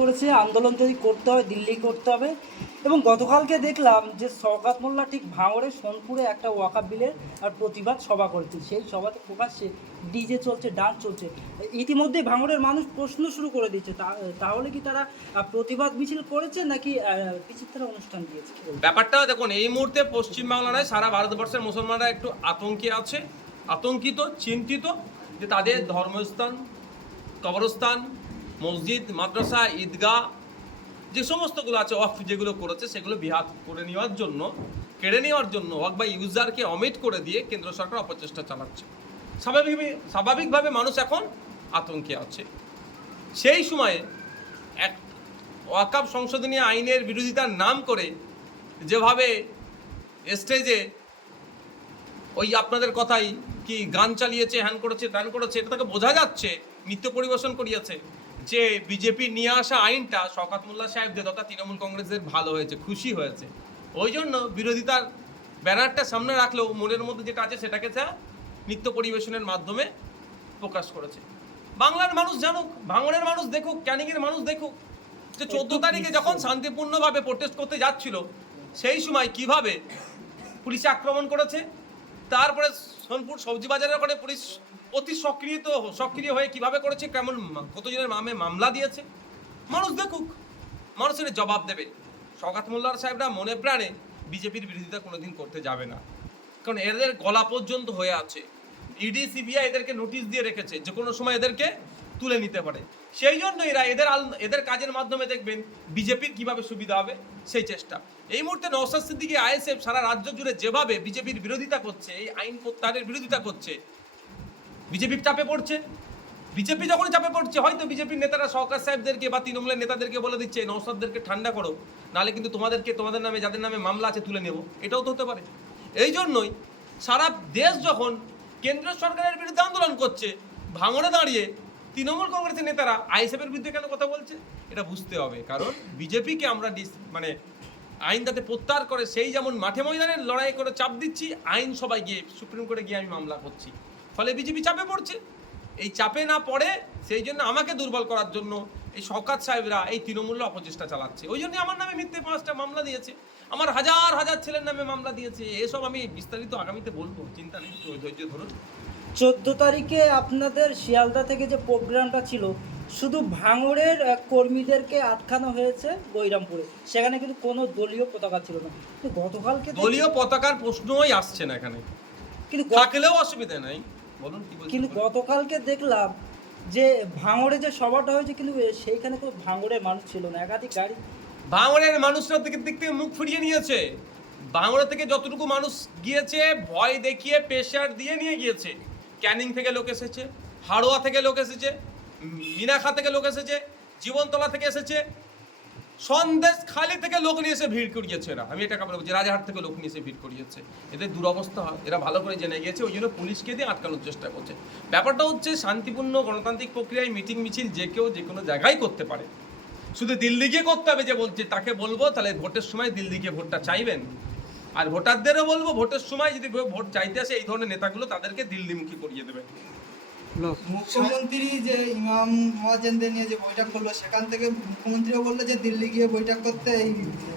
করেছে আন্দোলন যদি করতে হয় দিল্লি করতে হবে। এবং গতকালকে দেখলাম যে শওকত মোল্লা ঠিক ভাঙড়ে সোনপুরে একটা ওয়াকাফ বিলের আর প্রতিবাদ সভা করেছে। সেই সভাতে প্রকাশ্যে ডিজে চলছে, ডান্স চলছে। ইতিমধ্যে ভাঙড়ের মানুষ প্রশ্ন শুরু করে দিচ্ছে, তাহলে কি তারা প্রতিবাদ মিছিল করেছে নাকি বিচিত্র অনুষ্ঠান দিয়েছে? ব্যাপারটা দেখুন, এই মুহূর্তে পশ্চিমবাংলা নয় সারা ভারতবর্ষের মুসলমানরা একটু আতঙ্কে আছে, আতঙ্কিত, চিন্তিত যে তাদের ধর্মস্থান, কবরস্থান, মসজিদ, মাদ্রাসা, ঈদগাহ যে সমস্তগুলো আছে ওয়াকফ যেগুলো করেছে সেগুলো বিহাত করে নেওয়ার জন্য, কেড়ে নেওয়ার জন্য ওয়াকফ বা ইউজারকে অমিট করে দিয়ে কেন্দ্র সরকার অপচেষ্টা চালাচ্ছে। স্বাভাবিকভাবে মানুষ এখন আতঙ্কে আছে। সেই সময়ে এক ওয়াকফ সংশোধনী আইনের বিরোধিতার নাম করে যেভাবে স্টেজে ওই আপনাদের কথাই কি গান চালিয়েছে, হ্যান করেছে, ত্যান করেছে, এটা তাকে বোঝা যাচ্ছে, নৃত্য পরিবেশন করিয়েছে যে বিজেপি নিয়ে আসা আইনটা শওকত মোল্লা সাহেবদের তথা তৃণমূল কংগ্রেসের ভালো হয়েছে, খুশি হয়েছে। ওই জন্য বিরোধিতার ব্যানারটা সামনে রাখলেও মনের মধ্যে যেটা আছে সেটাকে তা নৃত্য পরিবেশনের মাধ্যমে প্রকাশ করেছে। বাংলার মানুষ জানুক, ভাঙড়ের মানুষ দেখুক, ক্যানিংয়ের মানুষ দেখুক যে 14 তারিখে যখন শান্তিপূর্ণভাবে প্রোটেস্ট করতে যাচ্ছিল সেই সময় কিভাবে পুলিশ আক্রমণ করেছে। তারপরে সোনপুর সবজি বাজারের ওখানে পুলিশ অতি সক্রিয় হয়ে কিভাবে করেছে, কেমন কতজনের নামে মামলা দিয়েছে। মানুষ দেখুক, মানুষের জবাব দেবে। শওকত মোল্লার সাহেবরা মনে প্রাণে বিজেপির বিরোধিতা কোনোদিন করতে যাবে না, কারণ এদের গলা পর্যন্ত হয়ে আছে। ইডি সিবিআই এদেরকে নোটিশ দিয়ে রেখেছে যে কোনো সময় এদেরকে তুলে নিতে পারে। সেই জন্য এরা এদের কাজের মাধ্যমে দেখবেন বিজেপির কিভাবে সুবিধা হবে সেই চেষ্টা। এই মুহূর্তে নওশাদ সিদ্দিকী আইএসএফ সারা রাজ্য জুড়ে যেভাবে বিজেপির বিরোধিতা করছে, এই আইন প্রত্যাহারের বিরোধিতা করছে, বিজেপির চাপে পড়ছে। বিজেপি যখন চাপে পড়ছে হয়তো বিজেপির নেতারা শওকত সাহেবদেরকে বা তৃণমূলের নেতাদেরকে বলে দিচ্ছে নওশাদদেরকে ঠান্ডা করো, নাহলে কিন্তু তোমাদের নামে যাদের নামে মামলা আছে তুলে নেব। এটাও তো হতে পারে। এই জন্যই সারা দেশ যখন কেন্দ্র সরকারের বিরুদ্ধে আন্দোলন করছে, ভাঙড়ে দাঁড়িয়ে তৃণমূল কংগ্রেসের নেতারা আইএসএফের বিরুদ্ধে কেন কথা বলছে এটা বুঝতে হবে। কারণ বিজেপিকে আমরা আইন যাতে প্রত্যাহার করে সেই যেমন মাঠে ময়দানে লড়াই করে চাপ দিচ্ছি, আইন সবাই গিয়ে সুপ্রিম কোর্টে গিয়ে আমি মামলা করছি, ফলে বিজেপি চাপে পড়ছে। এই চাপে না পড়ে সেই জন্য আমাকে দুর্বল করার জন্য এই শওকত সাহেবরা এই তৃণমূল্য অপচেষ্টা চালাচ্ছে। ওই জন্য আমার নামে মিথ্যে 5টা মামলা দিয়েছে, আমার হাজার হাজার ছেলের নামে মামলা দিয়েছে। এসব আমি বিস্তারিত আগামীতে বলবো, চিন্তা নেই, ধৈর্য ধরুন। 14 তারিখে আপনাদের শিয়ালদা থেকে যে প্রোগ্রামটা ছিল, শুধু ভাঙড়ের কর্মীদেরকে আটকানো হয়েছে বৈরামপুরে, সেখানে কিন্তু কোনো দলীয় পতাকা ছিল না। কিন্তু গতকালকে দলীয় পতাকার প্রশ্নই আসছে না এখানে, কিন্তু থাকলেও অসুবিধা নাই। বলুন কি বলছেন। কিন্তু গতকালকে দেখলাম যে ভাঙড়ে যে সভাটা হয়েছে, কিন্তু সেইখানে কোনো ভাঙড়ের মানুষ ছিল না, একাধিক গাড়ি। ভাঙড়ের মানুষরা দিক থেকে মুখ ফিরিয়ে নিয়েছে। ভাঙড়া থেকে যতটুকু মানুষ গিয়েছে ভয় দেখিয়ে প্রেশার দিয়ে নিয়ে গিয়েছে। ক্যানিং থেকে লোক এসেছে, হাড়োয়া থেকে লোক এসেছে, মিনাখা থেকে লোক এসেছে, জীবনতলা থেকে এসেছে, সন্দেশ খালি থেকে লোক নিয়ে এসে ভিড় করিয়েছে এরা। আমি এটা কাপড় বলছি, রাজারহাট থেকে লোক নিয়ে এসে ভিড় করিয়েছে। এদের দুরবস্থা এরা ভালো করে জেনে গিয়েছে, ওই জন্য পুলিশকে দিয়ে আটকানোর চেষ্টা করছে। ব্যাপারটা হচ্ছে শান্তিপূর্ণ গণতান্ত্রিক প্রক্রিয়ায় মিটিং মিছিল যে কেউ যে কোনো জায়গায় করতে পারে, শুধু দিল্লি গিয়ে করতে হবে। যে বলছে তাকে বলবো তাহলে ভোটের সময় দিল্লি গিয়ে ভোটটা চাইবেন। আর ভোটারদেরও বলবো ভোটের সময় যদি ভোট চাইতে আসে এই ধরনের নেতাগুলো তাদেরকে দিল্লিমুখী করিয়ে দেবে। মুখ্যমন্ত্রী যে ইমাম মহাজেনদের নিয়ে যে বৈঠক করলো, সেখান থেকে মুখ্যমন্ত্রীও বললো যে দিল্লি গিয়ে বৈঠক করতে, এই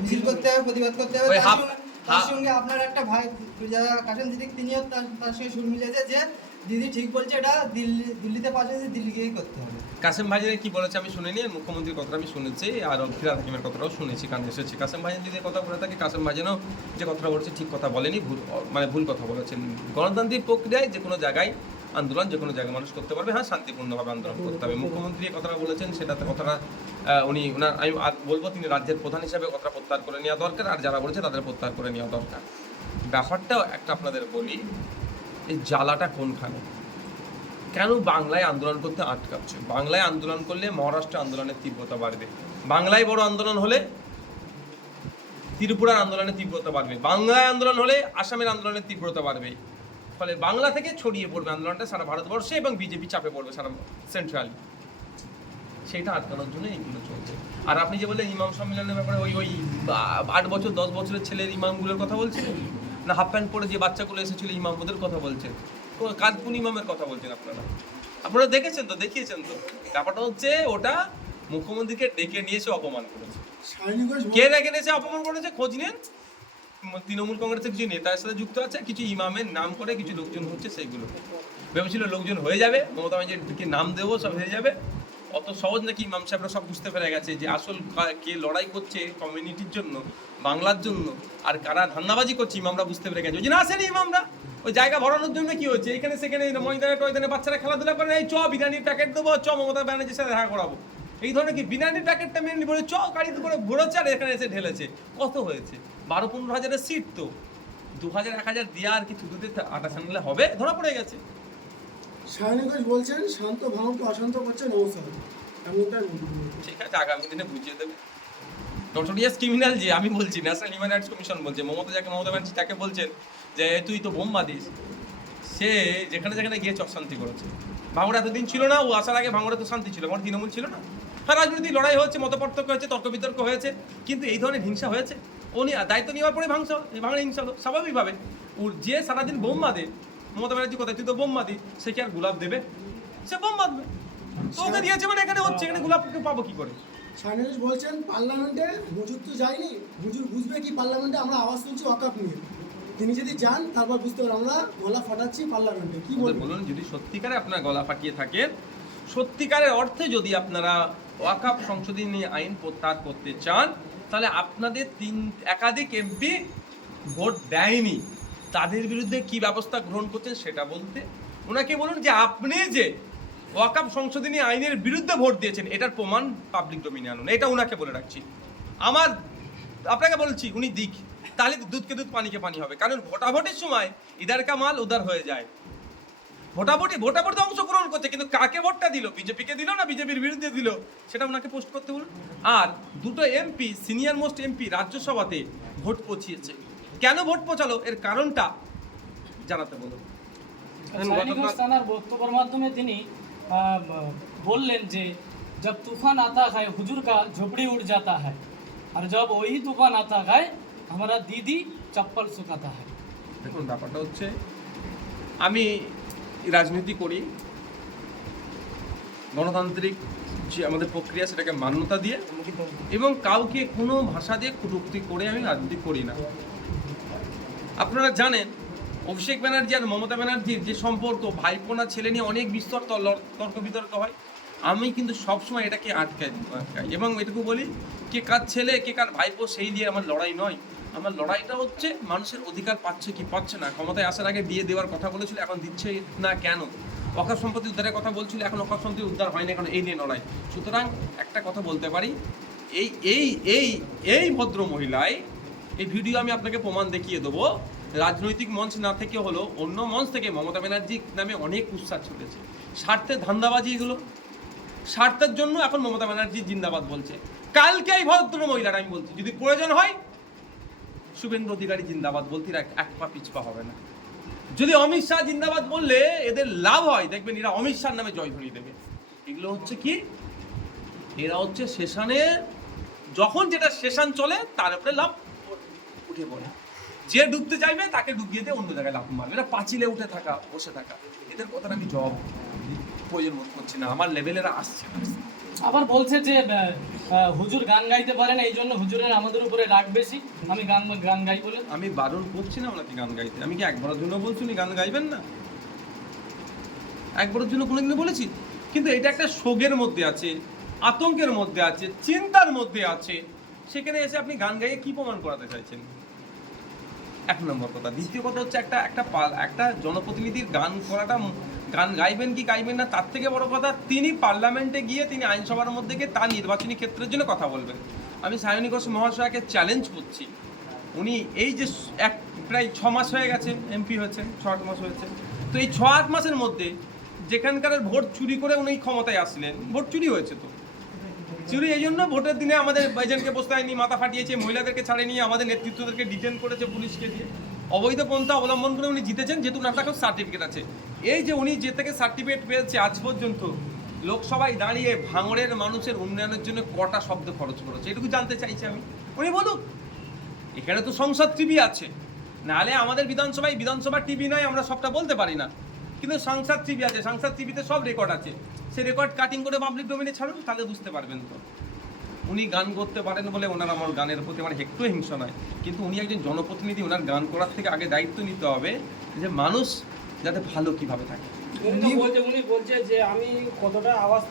মিছিল করতে হবে, প্রতিবাদ করতে হবে। তার সঙ্গে আপনার একটা ভাই যারা কাশেম সিদ্দিক, তিনিও তার সঙ্গে সুর মিলিয়েছে যে দিদি ঠিক বলছে, এটা দিল্লিতে পাঠিয়েছে, দিল্লি গিয়েই করতে হবে। কাসেম ভাইজান কি বলেছে আমি শুনিনি, মুখ্যমন্ত্রীর কথা আমি শুনেছি, আর ফিরাদ হাকিমের কথাটাও শুনেছি, কারণ এসেছি। কাসেম ভাইজান যদি কথা বলে থাকে, কাসেম ভাইজানও যে কথাটা বলেছে ঠিক কথা বলেনি, ভুল কথা বলেছেন। গণতান্ত্রিক প্রক্রিয়ায় যে কোনো জায়গায় আন্দোলন যে কোনো জায়গায় মানুষ করতে পারবে, হ্যাঁ শান্তিপূর্ণভাবে আন্দোলন করতে হবে। মুখ্যমন্ত্রী কথাটা বলেছেন, সেটাতে কথাটা আমি বলবো তিনি রাজ্যের প্রধান হিসাবে কথাটা প্রত্যাহার করে নেওয়া দরকার, আর যারা বলেছে তাদের প্রত্যাহার করে নেওয়া দরকার। ব্যাপারটাও একটা আপনাদের বলি, এই জ্বালাটা কোনখানে, কেন বাংলায় আন্দোলন করতে আটকাচ্ছে? বাংলায় আন্দোলন করলে মহারাষ্ট্রে আন্দোলনের তীব্রতা বাড়বে, বাংলায় বড় আন্দোলন হলে ত্রিপুরার আন্দোলনের তীব্রতা বাড়বে, বাংলায় আন্দোলন হলে আসামের আন্দোলনের তীব্রতা বাড়বে। ফলে বাংলা থেকে ছড়িয়ে পড়বে আন্দোলনটা সারা ভারতবর্ষে, এবং বিজেপি চাপে পড়বে সারা সেন্ট্রালি। সেইটা আটকানোর জন্য এইগুলো চলছে। আর আপনি যে বললেন ইমাম সম্মেলনের ব্যাপারে, ওই 8 বছর 10 বছরের ছেলের ইমামগুলোর কথা বলছেন না, হাফ প্যান্ট পরে যে বাচ্চাগুলো এসেছিল ইমাম, ওদের কথা বলছেন? কাজ কোন ইমামের কথা বলছেন আপনারা দেখেছেন তো, দেখিয়েছেন তো। ব্যাপারটা হচ্ছে ওটা মুখ্যমন্ত্রীকে ডেকে নিয়ে এসে অপমান করেছে। সায়নী ঘোষ কে ডেকে নিয়ে এসে অপমান করেছে খোঁজ নিন। তৃণমূল কংগ্রেসের কিছু নেতার সাথে যুক্ত আছে, কিছু ইমামের নাম করে কিছু লোকজন হচ্ছে, সেইগুলো ভেবেছিল লোকজন হয়ে যাবে, মমতা ব্যানার্জিকে নাম দেবো সব হয়ে যাবে। অত সহজ নাকি? ইমাম সাহেবরা সব বুঝতে পেরে গেছে যে আসল কে লড়াই করছে কমিউনিটির জন্য, বাংলার জন্য, আর কারা ধান্দাবাজি করছে ইমামরা বুঝতে পেরে গেছে। ওই জন্য আসেনি ইমামরা, ওই জায়গা ভরানোর জন্য কি হচ্ছে এখানে সেখানে ময়দানে টয়দানে বাচ্চারা খেলাধুলা করে, এই চ বিরিয়ানির প্যাকেট দেবো, চ মমতা ব্যানার্জির সাথে দেখা করাবো, এই ধরনের কি বিরিয়ানির প্যাকেটটা মেনলি বলে চ গাড়িতে করে ভরেছে আর এখানে এসে ঢেলেছে। কত হয়েছে? 12-15 হাজারের সিট তো 2000-1000 দিয়া আর কি থুতুতে আটা সানলে হবে, ধরা পড়ে গেছে। সায়নী ঘোষ বলছেন শান্ত ভাঙকে অশান্ত করছে নৌসাদ, এমনটাই মন্তব্য করেছেন। ঠিক আছে, আগামী দিনে বুঝিয়ে দেবে। নটোরিয়াস ক্রিমিনাল যে আমি বলছি, ন্যাশনাল হিউম্যান রাইটস কমিশন বলছে, মমতা ব্যানার্জি তাকে বলছেন যে তুই তো বোম বাঁধিস। সে যেখানে যেখানে গিয়ে অশান্তি করেছে। ভাঙড়া এতদিন ছিল না, ও আসার আগে ভাঙড়া তো শান্তি ছিল, আমার তৃণমূল ছিল না। হ্যাঁ, রাজনৈতিক লড়াই হয়েছে, মতপার্থক্য হয়েছে, তর্ক বিতর্ক হয়েছে, কিন্তু এই ধরনের হিংসা হয়েছে? উনি দায়িত্ব নেওয়ার পরে ভাঙড়া হিংসা হলো স্বাভাবিকভাবে। ওর যে সারাদিন বোম বাঁধে, মমতা ব্যানার্জি কোথায় তুই তো বোম বাঁধি, সে কি আর গোলাপ দেবে? সে বোম বাঁধবে। তো ওকে দিয়েছে মানে এখানে হচ্ছে, এখানে গোলাপ পাবো কি করে? সায়নী ঘোষ বলছেন পার্লামেন্টে হুজুর তো যায়নি, হুজুর বুঝবে কি পার্লামেন্টে আমরা আওয়াজ তুলছি ওয়াকআপ নিয়ে, তিনি যদি যান তারপর বুঝতে পারবেন আমরা গলা ফাটাচ্ছি পার্লামেন্টে। কি বলবেন? বলুন, যদি সত্যিকারে আপনারা গলা ফাটিয়ে থাকেন, সত্যিকারের অর্থে যদি আপনারা ওয়াকআপ সংশোধনী আইন প্রত্যাহার করতে চান, তাহলে আপনাদের একাধিক এমপি ভোট দেয়নি, তাদের বিরুদ্ধে কি ব্যবস্থা গ্রহণ করছেন সেটা বলতে। ওনাকে বলুন যে আপনি যে ওয়াকআপ সংশোধনী আইনের বিরুদ্ধে ভোট দিয়েছেন এটার প্রমাণ পাবলিক ডোমিনে আনুন, এটা ওনাকে বলে রাখছি। আপনাকে বলছি উনি দিক, তাহলে দুধকে দুধ পানিকে পানি হবে। কারণ ভোটাভোটের সময় ইদার কা মাল উদার হয়ে যায়। ভোটাভুটি অংশগ্রহণ করছে, কিন্তু কাকে ভোটটা দিল, বিজেপিকে দিল না বিজেপির বিরুদ্ধে দিল, সেটা ওনাকে পোস্ট করতে বলুন। আর দুটো এমপি, সিনিয়র মোস্ট এমপি রাজ্যসভাতে ভোট পৌঁছিয়েছে, কেন ভোট পৌঁছালো এর কারণটা জানাতে বলুন। থানার বক্তব্যের মাধ্যমে তিনি বললেন যে जब तूफान आता है हुजूर का झोपड़ी उड़ जाता है और जब वही तूफान आता है हमारा दीदी चप्पल सुखाता है। দেখুন, ব্যাপারটা হচ্ছে আমি রাজনীতি করি, গণতান্ত্রিক যে আমাদের প্রক্রিয়া সেটাকে মান্যতা দিয়ে, এবং কাউকে কোনো ভাষা দিয়ে কটূক্তি করে আমি রাজনীতি করি না। আপনারা জানেন অভিষেক ব্যানার্জি আর মমতা ব্যানার্জির যে সম্পর্ক, ভাইপোনা ছেলে নিয়ে অনেক বিস্তর তর্ক বিতর্ক হয়। আমি কিন্তু সবসময় এটাকে আটকাই এবং এটুকু বলি, কে কার ছেলে কে কার ভাইপো সেই দিয়ে আমার লড়াই নয়। আমার লড়াইটা হচ্ছে মানুষের অধিকার পাচ্ছে কি পাচ্ছে না। ক্ষমতায় আসার আগে দিয়ে দেওয়ার কথা বলেছিল, এখন দিচ্ছে না কেন? অকাশ সম্পত্তি উদ্ধারের কথা বলছিল, এখন অকাশ সম্পত্তি উদ্ধার হয় না কেন? এই নিয়ে লড়াই। সুতরাং একটা কথা বলতে পারি, এই এই এই এই ভদ্র মহিলায়, এই ভিডিও আমি আপনাকে প্রমাণ দেখিয়ে দেবো, রাজনৈতিক মঞ্চ না থেকে হলো অন্য মঞ্চ থেকে মমতা ব্যানার্জি নামে অনেক উৎসাহ ছুটেছে। স্বার্থের ধান্দাবাজি, এগুলো স্বার্থের জন্য এখন মমতা ব্যানার্জি জিন্দাবাদ বলছে। কালকে এই ভদ্র মহিলারা আমি বলছি, যদি প্রয়োজন হয় শুভেন্দু অধিকারী জিন্দাবাদ বলতে এক পা পিছপা হবে না। যদি অমিত শাহ জিন্দাবাদ বললে এদের লাভ হয়, দেখবেন এরা অমিত শাহ নামে জয়ধ্বনি দেবে। এগুলো হচ্ছে কি, এরা হচ্ছে সেশনের, যখন যেটা সেশন চলে তার উপরে লাভ উঠে পড়ে। যে ডুবতে চাইবে তাকে ডুবিয়ে দিয়ে অন্য জায়গায় লাভ মারবে। এরা পাঁচিলে উঠে থাকা, বসে থাকা, এদের কথাটা আমি জবাব প্রয়োজন বোধ করছি না, আমার লেভেলেরা আসছে না। আবার বলছে যে হুজুর গান গাইতে পারেন, এই জন্য হুজুরের আমাদের উপরে রাগ বেশি, আমি গান গাই বলে। আমি বারণ করছি না ওনাকে গান গাইতে। আমি কি একবারের জন্য বলছি উনি গান গাইবেন না? একবারের জন্য কোনোদিনও বলেছি? কিন্তু এটা একটা শোকের মধ্যে আছে, আতঙ্কের মধ্যে আছে, চিন্তার মধ্যে আছে, সেখানে এসে আপনি গান গাইয়ে কি প্রমাণ করাতে চাইছেন? এক নম্বর কথা। দ্বিতীয় কথা হচ্ছে একটা জনপ্রতিনিধির গান গাইবেন কি গাইবেন না, তার থেকে বড় কথা তিনি পার্লামেন্টে গিয়ে তিনি আইনসভার মধ্যে গিয়ে তার নির্বাচনী ক্ষেত্রের জন্য কথা বলবেন। আমি সায়নী ঘোষ মহাশয়কে চ্যালেঞ্জ করছি, উনি এই যে প্রায় 6 মাস হয়ে গেছে এমপি হয়েছেন, 6-8 মাস হয়েছে, তো এই 6-8 মাসের মধ্যে যেখানকার ভোট চুরি করে উনি ক্ষমতায় আসলেন, ভোট চুরি হয়েছে, তো চুরি এই জন্য ভোটের দিনে আমাদের এজেন্টকে বসতে নিয়ে মাথা ফাটিয়েছে, মহিলাদেরকে ছাড়ে নিয়ে আমাদের নেতৃত্বদেরকে ডিটেন করেছে পুলিশকে দিয়ে, অবৈধ পন্থা অবলম্বন করে উনি জিতেছেন, যেহেতু ওনার কাছে সার্টিফিকেট আছে। এই যে উনি যে থেকে সার্টিফিকেট পেয়েছে আজ পর্যন্ত লোকসভায় দাঁড়িয়ে ভাঙড়ের মানুষের উন্নয়নের জন্য কটা শব্দ খরচ করেছে, এটুকু জানতে চাইছি আমি। উনি বলুক, এখানে তো সংসদ টিভি আছে, নাহলে আমাদের বিধানসভা টিভি নয়, আমরা সবটা বলতে পারি না, কিন্তু সংসদ টিভি আছে, সংসদ টিভিতে সব রেকর্ড আছে। সে রেকর্ড কাটিং করে পাবলিক ডোমেনে ছাড়ুন, তাহলে বুঝতে পারবেন তো। উনি গান করতে পারেন বলে ওনার আমার গানের প্রতি আমার একটু হিংসা নয়, কিন্তু উনি একজন জনপ্রতিনিধি, ওনার গান করার থেকে আগে দায়িত্ব নিতে হবে যে মানুষ যাতে ভালো কিভাবে থাকে। উনি বলছে যে আমি কতটা আওয়াজ